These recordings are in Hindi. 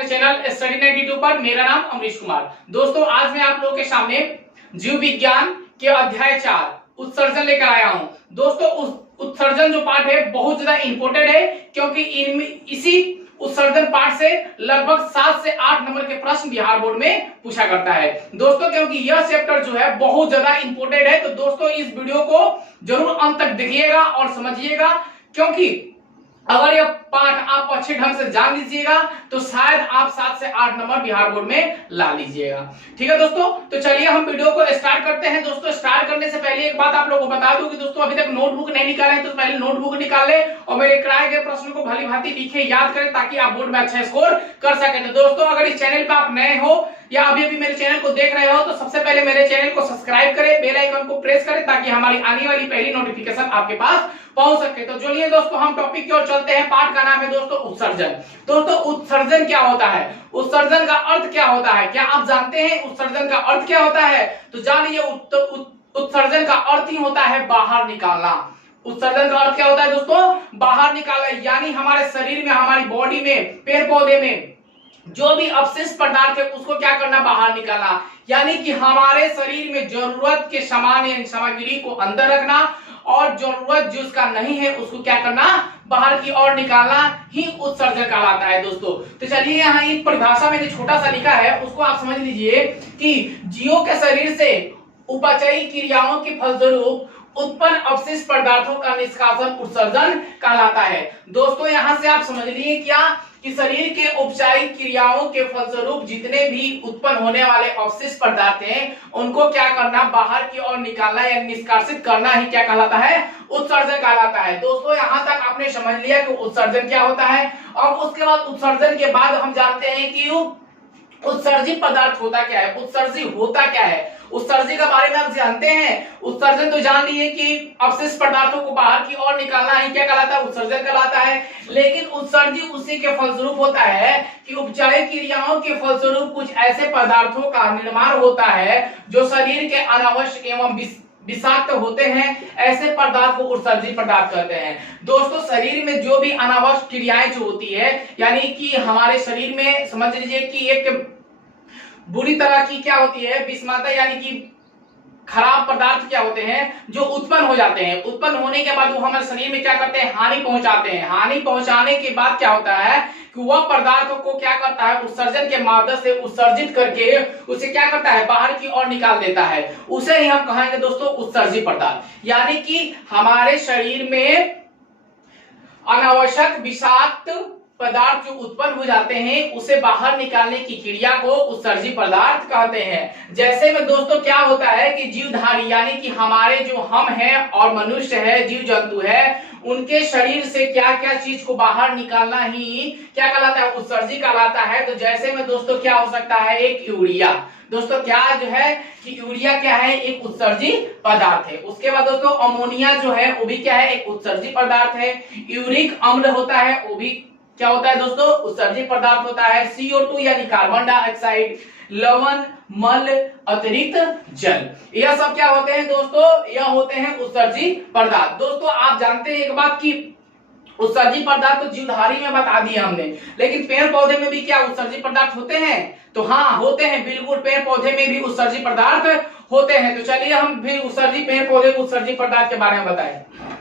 अपने चैनल स्टडी 92 पर। मेरा नाम अमरीश कुमार। दोस्तों आज मैं आप लोगों के सामने जीव विज्ञान के अध्याय 4 उत्सर्जन लेकर आया हूं। दोस्तों उत्सर्जन जो पार्ट है बहुत ज्यादा इंपॉर्टेंट है, क्योंकि इनमें इसी उत्सर्जन पार्ट से लगभग 7 से 8 नंबर के प्रश्न बिहार बोर्ड में पूछा करता है। दोस्तों क्योंकि यह चैप्टर जो है बहुत ज्यादा इंपॉर्टेंट है, तो दोस्तों इस वीडियो को जरूर अंत तक देखिएगा और समझिएगा, क्योंकि अगर यह पाठ आप अच्छे ढंग से जान लीजिएगा तो शायद आप 7 से 8 नंबर बिहार बोर्ड में ला लीजिएगा। ठीक है दोस्तों, तो चलिए हम वीडियो को स्टार्ट करते हैं। दोस्तों स्टार्ट करने से पहले एक बात आप लोगों को बता दूं कि दोस्तों अभी तक नोटबुक नहीं निकाले हैं तो पहले नोटबुक निकाल ले और मेरे कराए गए प्रश्नों को भली भांति लिखे याद करें, ताकि आप बोर्ड में अच्छा स्कोर कर सकें। तो दोस्तों अगर इस चैनल पर आप नए हो या अभी अभी मेरे चैनल को देख रहे हो तो सबसे पहले मेरे चैनल को सब्सक्राइब करें, बेल आइकन को प्रेस करें, ताकि हमारी आने वाली पहली नोटिफिकेशन आपके पास पहुंच सके। तो चलिए दोस्तों हम टॉपिक की ओर चलते हैं। पाठ का नाम है दोस्तों उत्सर्जन। दोस्तों उत्सर्जन क्या होता है, उत्सर्जन का अर्थ क्या होता है, क्या आप जानते हैं उत्सर्जन का अर्थ क्या होता है? तो जानिए उत्सर्जन का अर्थ ही होता है बाहर निकालना। उत्सर्जन का अर्थ क्या होता है दोस्तों? बाहर निकालना, यानी हमारे शरीर में, हमारी बॉडी में, पेड़ पौधे में जो भी अवशिष्ट पदार्थ है उसको क्या करना? बाहर निकालना। यानी कि हमारे शरीर में जरूरत के सामान या सामग्री को अंदर रखना और जरूरत जिसका नहीं है उसको क्या करना? बाहर की ओर निकालना ही उत्सर्जन कहलाता है। दोस्तों तो चलिए यहाँ एक परिभाषा में छोटा सा लिखा है उसको आप समझ लीजिए कि जीवों के शरीर से उपाचयी क्रियाओं के फलस्वरूप उत्पन्न अवशिष्ट पदार्थों का निष्कासन उत्सर्जन कहलाता है। दोस्तों यहाँ से आप समझ लीजिए क्या कि शरीर के उपचारिक क्रियाओं के फलस्वरूप जितने भी उत्पन्न होने वाले अवशिष्ट पदार्थ हैं उनको क्या करना? बाहर की ओर निकालना या निष्कासित करना ही क्या कहलाता है? उत्सर्जन कहलाता है। दोस्तों यहाँ तक आपने समझ लिया कि उत्सर्जन क्या होता है। अब उसके बाद उत्सर्जन के बाद हम जानते हैं कि उत्सर्जित पदार्थ होता क्या है, उत्सर्जी होता क्या है। उत्सर्जी के बारे में आप जानते हैं। उत्सर्जन तो जान लिए कि अवशिष्ट पदार्थों को बाहर की ओर निकालना ही क्या कहलाता है? उत्सर्जन कहलाता है। लेकिन उत्सर्जी उसी के फलस्वरूप होता है कि उपचारिक क्रियाओं के फलस्वरूप कुछ ऐसे पदार्थों का निर्माण होता है जो शरीर के अनावश्यक एवं विषाक्त होते हैं। ऐसे पदार्थ को उत्सर्जित पदार्थ कहते हैं। दोस्तों शरीर में जो भी अनावश्यक क्रियाएं जो होती है, यानी कि हमारे शरीर में समझ लीजिए कि एक बुरी तरह की क्या होती है? विषमाता, यानी कि खराब पदार्थ क्या होते हैं जो उत्पन्न हो जाते हैं। उत्पन्न होने के बाद वो हमारे शरीर में क्या करते हैं? हानि पहुंचाते हैं। हानि पहुंचाने के बाद क्या होता है कि वह पदार्थों को क्या करता है? उत्सर्जन के माध्यम से उत्सर्जित करके उसे क्या करता है? बाहर की ओर निकाल देता है। उसे ही हम कहेंगे दोस्तों उत्सर्जित पदार्थ। यानी कि हमारे शरीर में अनावश्यक विषाक्त पदार्थ जो उत्पन्न हो जाते हैं उसे बाहर निकालने की क्रिया को उत्सर्जित पदार्थ कहते हैं। जैसे में दोस्तों क्या होता है कि जीवधारी, यानी कि हमारे जो हम हैं और मनुष्य है, जीव जंतु है, उनके शरीर से क्या क्या चीज को बाहर निकालना ही क्या कहलाता है? उत्सर्जित कहलाता है। तो जैसे में दोस्तों क्या हो सकता है? एक यूरिया। दोस्तों क्या जो है कि यूरिया क्या है? एक उत्सर्जित पदार्थ है। उसके बाद दोस्तों अमोनिया जो है वो भी क्या है? एक उत्सर्जित पदार्थ है। यूरिक अम्ल होता है वो भी क्या होता है दोस्तों? उत्सर्जित पदार्थ होता है। CO2 यानी कार्बन डाइऑक्साइड, लवण, मल, अतिरिक्त जल, यह सब क्या होते हैं दोस्तों? यह होते हैं उत्सर्जित पदार्थ। दोस्तों आप जानते हैं एक बात की उत्सर्जित पदार्थ तो जीवधारी में बता दिया हमने, लेकिन पेड़ पौधे में भी क्या उत्सर्जित पदार्थ होते हैं? तो हाँ होते हैं, बिल्कुल पेड़ पौधे में भी उत्सर्जित पदार्थ होते हैं। तो चलिए हम फिर उत्सर्जित पेड़ पौधे उत्सर्जित पदार्थ के बारे में बताएं।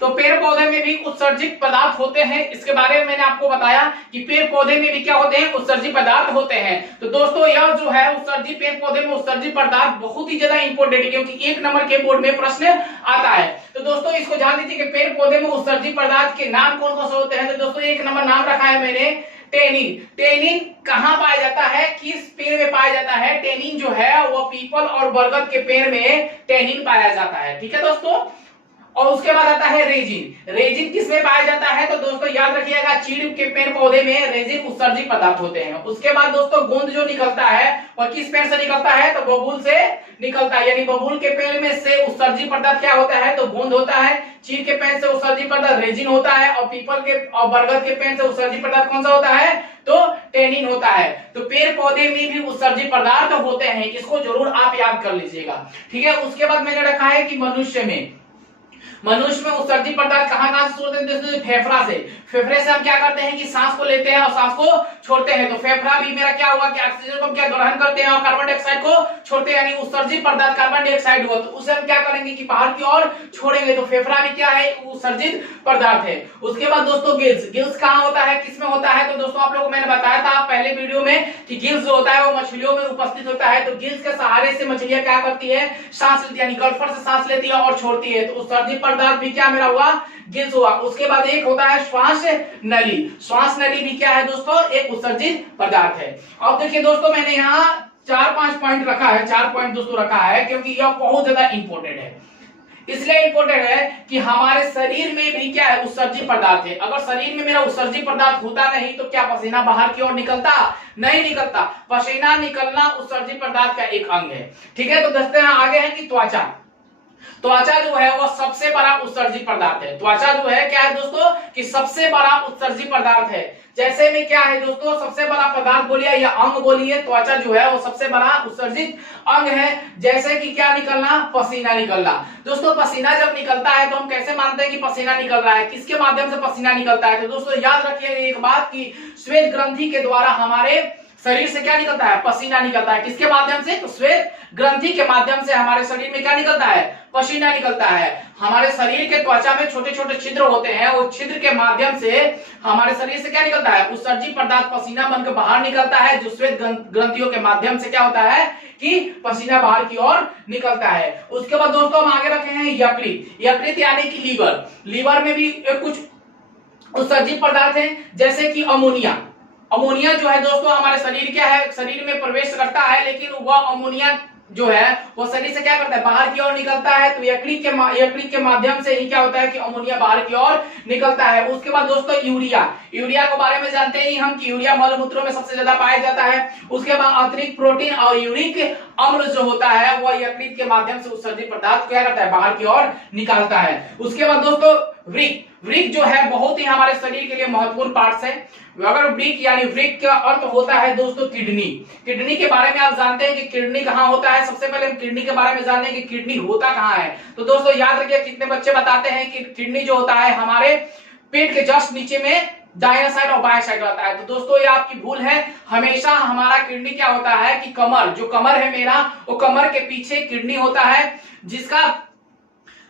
तो पेड़ पौधे में भी उत्सर्जित पदार्थ होते हैं। इसके बारे में मैंने आपको बताया कि पेड़ पौधे में भी क्या होते हैं? उत्सर्जित पदार्थ होते हैं। तो दोस्तों यह जो है उत्सर्जित पेड़ पौधे में उत्सर्जित पदार्थ बहुत ही ज्यादा इंपॉर्टेंट है, क्योंकि 1 नंबर के बोर्ड में प्रश्न आता है। तो दोस्तों इसको जान लीजिए कि पेड़ पौधे में उत्सर्जित पदार्थ के नाम कौन कौन से होते हैं। तो दोस्तों 1 नंबर नाम रखा है मैंने टेनिन। टेनिन कहाँ पाया जाता है? किस पेड़ में पाया जाता है? टेनिन जो है वो पीपल और बरगद के पेड़ में टेनिन पाया जाता है। ठीक है दोस्तों। और उसके बाद आता है रेजिन। रेजिन किसमें पाया जाता है? तो दोस्तों याद रखिएगा चीड़ के पेड़ पौधे में रेजिन उत्सर्जित पदार्थ होते हैं। उसके बाद दोस्तों गोंद जो निकलता है वह किस पेड़ से निकलता है? तो बबूल से निकलता है, यानी बबूल के पेड़ में से उत्सर्जित पदार्थ क्या होता है? तो गोंद होता है। चीड़ के पेड़ से उत्सर्जित पदार्थ रेजिन होता है और पीपल के और बरगद के पेड़ से उत्सर्जित पदार्थ कौन सा होता है? तो टेनिन होता है। तो पेड़ पौधे में भी उत्सर्जित पदार्थ होते हैं, इसको जरूर आप याद कर लीजिएगा। ठीक है। उसके बाद मैंने रखा है कि मनुष्य में मनुष्य में उत्सर्जित पदार्थ कहां से छोड़ते हैं? फेफड़ा से। फेफड़े से हम क्या करते हैं कि सांस को लेते हैं और सांस को छोड़ते हैं। तो फेफड़ा भी मेरा क्या हुआ कि ऑक्सीजन को क्या ग्रहण करते हैं और कार्बन डाइऑक्साइड को छोड़ते हैं, यानी उत्सर्जित पदार्थ कार्बन डाइऑक्साइड हुआ तो उसे हम क्या करेंगे कि बाहर की ओर छोड़ेंगे। तो फेफड़ा भी क्या है? उत्सर्जित पदार्थ है। उसके बाद दोस्तों गिल्स। गिल्स कहां होता है, किसमें होता है? तो दोस्तों आप लोगों को मैंने बताया था पहले वीडियो में कि गिल्स जो होता है वो मछलियों में उपस्थित होता है। तो गिल्स के सहारे से मछलियां क्या करती है? सांस लेती है, यानी गलफड़ से सांस लेती है और छोड़ती है। तो उत्सर्जित पदार्थ भी क्या मेरा हुआ? गिल्स हुआ। उसके बाद एक होता है श्वास नली। श्वास नली भी क्या है दोस्तों? एक उत्सर्जित पदार्थ है। अब देखिए दोस्तों मैंने यहाँ 4-5 पॉइंट रखा है, 4 पॉइंट दोस्तों रखा है क्योंकि यह बहुत ज्यादा इंपॉर्टेंट है। इसलिए इंपॉर्टेंट है कि हमारे शरीर में भी क्या है? उत्सर्जित पदार्थ है। अगर शरीर में मेरा उत्सर्जित पदार्थ होता नहीं तो क्या पसीना बाहर की ओर निकलता? नहीं निकलता। पसीना निकलना उत्सर्जित पदार्थ का एक अंग है। ठीक है, तो देखते हैं आगे है कि त्वचा। त्वचा जो है वो सबसे बड़ा उत्सर्जित पदार्थ है। त्वचा जो है क्या है दोस्तों कि सबसे बड़ा उत्सर्जित पदार्थ है। जैसे में क्या है दोस्तों, सबसे बड़ा पदार्थ बोलिए या अंग बोलिए, त्वचा जो है वो सबसे बड़ा उत्सर्जित अंग है। जैसे कि क्या निकलना? पसीना निकलना। दोस्तों पसीना जब निकलता है तो हम कैसे मानते हैं कि पसीना निकल रहा है? किसके माध्यम से पसीना निकलता है? तो दोस्तों याद रखिएगा एक बात कि श्वेत ग्रंथि के द्वारा हमारे शरीर से क्या निकलता है? पसीना निकलता है। किसके माध्यम से? तो श्वेत ग्रंथि के माध्यम से हमारे शरीर में क्या निकलता है? पसीना निकलता है। हमारे शरीर के त्वचा में छोटे छोटे छिद्र होते हैं, उस छिद्र के माध्यम से हमारे शरीर से क्या निकलता है? उत्सर्जित पदार्थ पसीना बनकर बाहर निकलता है, जो श्वेत ग्रंथियों के माध्यम से क्या होता है कि पसीना बाहर की ओर निकलता है। उसके बाद दोस्तों हम आगे रखे हैं यकृत। यकृत यानी कि लीवर। लीवर में भी कुछ उत्सर्जित पदार्थ है, जैसे कि अमोनिया। अमोनिया जो है दोस्तों हमारे शरीर क्या है? शरीर में प्रवेश करता है, लेकिन वह अमोनिया जो है वो शरीर से क्या करता है? बाहर की ओर निकलता है। तो यकृत के माध्यम से ही क्या होता है कि अमोनिया बाहर की ओर निकलता है। उसके बाद दोस्तों यूरिया। यूरिया के बारे में जानते ही हम कि यूरिया मलमूत्रों में सबसे ज्यादा पाया जाता है। उसके बाद अतिरिक्त प्रोटीन और यूरिक अम्ल जो होता है वह यकृत के माध्यम से उत्सर्जित पदार्थ क्या करता है? बाहर की ओर निकालता है। उसके बाद दोस्तों वृक्क। वृक्क जो है बहुत ही हमारे शरीर के लिए महत्वपूर्ण पार्ट है। अगर वृक्क यानी वृक्क का अर्थ होता है दोस्तों किडनी। किडनी के बारे में आप जानते हैं कि किडनी कहाँ होता है? सबसे पहले हम किडनी के बारे में जानते हैं कि किडनी होता कहाँ है। तो दोस्तों याद रखिए, कितने बच्चे बताते हैं कि किडनी जो होता है हमारे पेट के जस्ट नीचे में दाहिना साइड और बाएं साइड होता है। तो दोस्तों ये आपकी भूल है। हमेशा हमारा किडनी क्या होता है कि कमर, जो कमर है मेरा, वो कमर के पीछे किडनी होता है, जिसका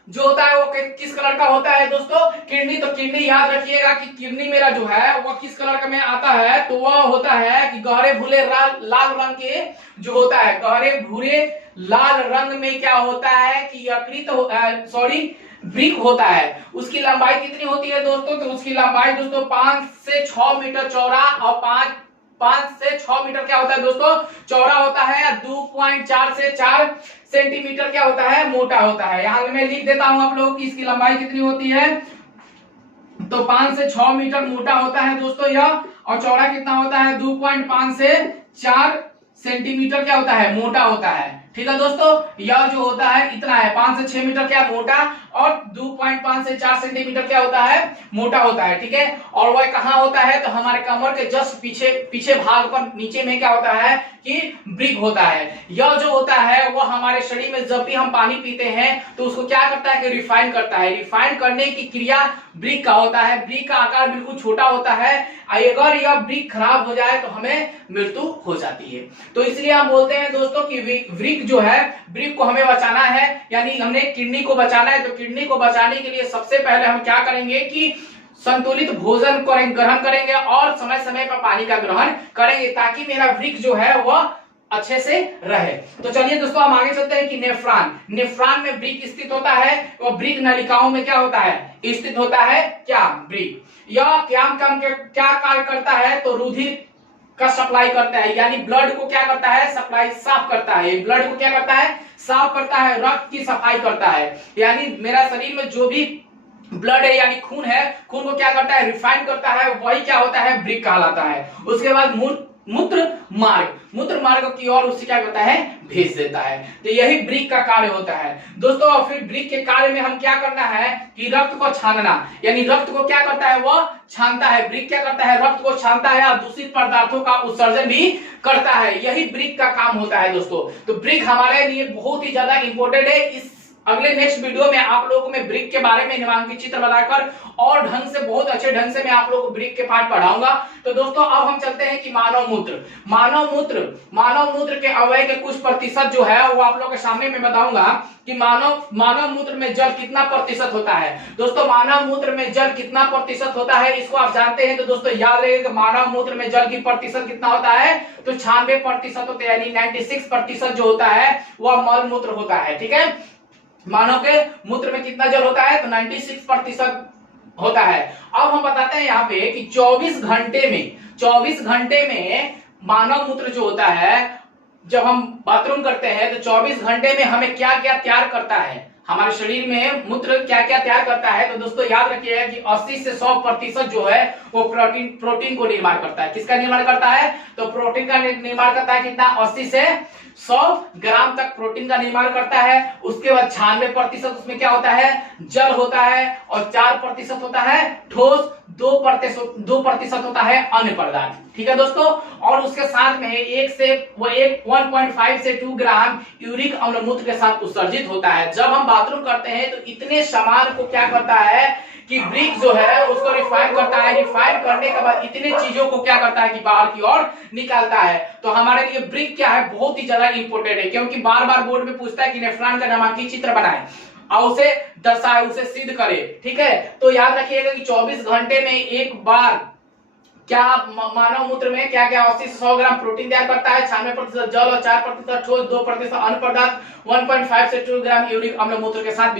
जो होता है वो किस कलर का होता है दोस्तों? किडनी। तो किडनी याद रखिएगा कि किडनी मेरा जो है वो किस कलर का में आता है? तो वह होता है कि गहरे भूरे लाल रंग के जो होता है, गहरे भूरे लाल रंग में क्या होता है कि यकृत वृक्क होता है। उसकी लंबाई कितनी होती है दोस्तों? तो उसकी लंबाई दोस्तों 5 से 6 मीटर चौड़ा और 5 से 6 मीटर क्या होता है दोस्तों? चौड़ा होता है। 2.4 से 4 सेंटीमीटर क्या होता है? मोटा होता है। यहां मैं लिख देता हूं आप लोगों की इसकी लंबाई कितनी होती है। तो 5 से 6 मीटर मोटा होता है दोस्तों यह, और चौड़ा कितना होता है? 2.5 से 4 सेंटीमीटर क्या होता है? मोटा होता है। ठीक है दोस्तों, यह जो होता है इतना है, 5 से 6 मीटर क्या मोटा और 2.5 से 4 सेंटीमीटर क्या होता है? मोटा होता है। ठीक है, और वह कहाँ होता है? तो हमारे कमर के जस्ट पीछे भाग पर नीचे में क्या होता है कि वृक्क होता है। यह जो होता है वह हमारे शरीर में जब भी हम पानी पीते हैं तो उसको क्या करता है कि रिफाइन करता है। रिफाइन करने की क्रिया वृक्क का होता है। वृक्क का आकार बिल्कुल छोटा होता है। अगर यह वृक्क खराब हो जाए तो हमें मृत्यु हो जाती है। तो इसलिए हम बोलते हैं दोस्तों कि वृक्क जो है, वृक्क को हमें बचाना है, यानी हमने किडनी को बचाना है। तो किडनी को बचाने के लिए सबसे पहले हम क्या करेंगे कि संतुलित भोजन ग्रहण करेंगे और समय समय पर पानी का ग्रहण करेंगे, ताकि मेरा वृक्क जो है वह अच्छे से रहे। तो चलिए दोस्तों हम आगे चलते हैं कि नेफ्रॉन। नेफ्रॉन में वृक्क स्थित होता है। वह वृक्क नलिकाओं में क्या होता है? स्थित होता है। क्या वृक्क यह क्या कार्य करता है? तो रुधिर का सप्लाई करता है, यानी ब्लड को क्या करता है? सप्लाई, साफ करता है। ब्लड को क्या करता है? साफ करता है। रक्त की सफाई करता है, यानी मेरा शरीर में जो भी ब्लड है यानी खून है, खून को क्या करता है? रिफाइन करता है। वही क्या होता है? वृक्क कहलाता है। उसके बाद मूत्र मार्ग की ओर उससे क्या करता है? भेज देता है। तो यही वृक्क का कार्य होता है दोस्तों। और फिर वृक्क के कार्य में हम क्या करना है कि रक्त को छानना, यानी रक्त को क्या करता है? वह छानता है। वृक्क क्या करता है? रक्त को छानता है और दूषित पदार्थों का उत्सर्जन भी करता है। यही वृक्क का काम होता है दोस्तों। तो वृक्क हमारे लिए बहुत ही ज्यादा इंपॉर्टेंट है। अगले नेक्स्ट वीडियो में आप लोगों को मैं ब्रिक के बारे में नामांकित चित्र बनाकर और ढंग से, बहुत अच्छे ढंग से मैं आप लोगों को ब्रिक के पार्ट पढ़ाऊंगा। तो दोस्तों अब हम चलते हैं कि मानव मूत्र के अवयव के कुछ प्रतिशत जो है वो आप लोगों के सामने मैं बताऊंगा कि मानव मूत्र में जल कितना प्रतिशत होता है। दोस्तों मानव मूत्र में जल कितना प्रतिशत होता है इसको आप जानते हैं, तो दोस्तों याद रखिएगा कि मानव मूत्र में जल की प्रतिशत कितना होता है, तो 96% होता है, यानी 96% जो होता है वह मल मूत्र होता है। ठीक है, मानव के मूत्र में कितना जल होता है, तो 96% होता है। अब हम बताते हैं यहाँ पे कि 24 घंटे में मानव मूत्र जो होता है, जब हम बाथरूम करते हैं तो 24 घंटे में हमें क्या क्या तैयार करता है, हमारे शरीर में मूत्र क्या क्या तैयार करता है। तो दोस्तों याद रखिएगा कि 80 से 100% जो है वो प्रोटीन को निर्माण करता है। किसका निर्माण करता है, तो प्रोटीन का निर्माण करता है। कितना, 80 से 100 ग्राम तक प्रोटीन का निर्माण करता है। उसके बाद 96% उसमें क्या होता है, जल होता है, और 4% होता है ठोस, 2% होता है अन्य पदार्थ। ठीक है दोस्तों, और उसके साथ में 1.5 से 2 ग्राम यूरिक अम्ल मूत्र के साथ उत्सर्जित होता है। जब हम बाथरूम करते हैं तो इतने सामान को क्या करता है कि ब्रिक जो है उसको रिफाइन करता है। रिफाइन करने के बाद इतने चीजों को क्या करता है कि बाहर की ओर निकालता है। तो हमारे लिए ब्रिक क्या है, बहुत ही ज्यादा इंपॉर्टेंट है, क्योंकि बार बार बोर्ड में पूछता है कि नेफ्रॉन का नामांकित चित्र बनाए और उसे दर्शाए, उसे सिद्ध करे। ठीक है, तो याद रखिएगा कि 24 घंटे में एक बार क्या मानव मूत्र में क्या क्या 80 से 100 ग्राम प्रोटीन तैयार करता है, 96% जल और 4% ठोस, 2% अन्य पदार्थ, 1.5 से 2 ग्राम यूरिक अम्ल मूत्र के साथ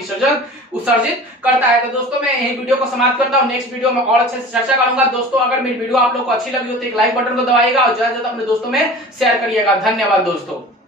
उत्सर्जित करता है। तो दोस्तों मैं यही वीडियो को समाप्त करता हूं, नेक्स्ट वीडियो में और अच्छे से चर्चा करूंगा। दोस्तों अगर मेरी वीडियो आप लोग को अच्छी लगी हो तो एक लाइक बटन को दबाइएगा और ज्यादा से ज्यादा अपने दोस्तों में शेयर करिएगा। धन्यवाद दोस्तों।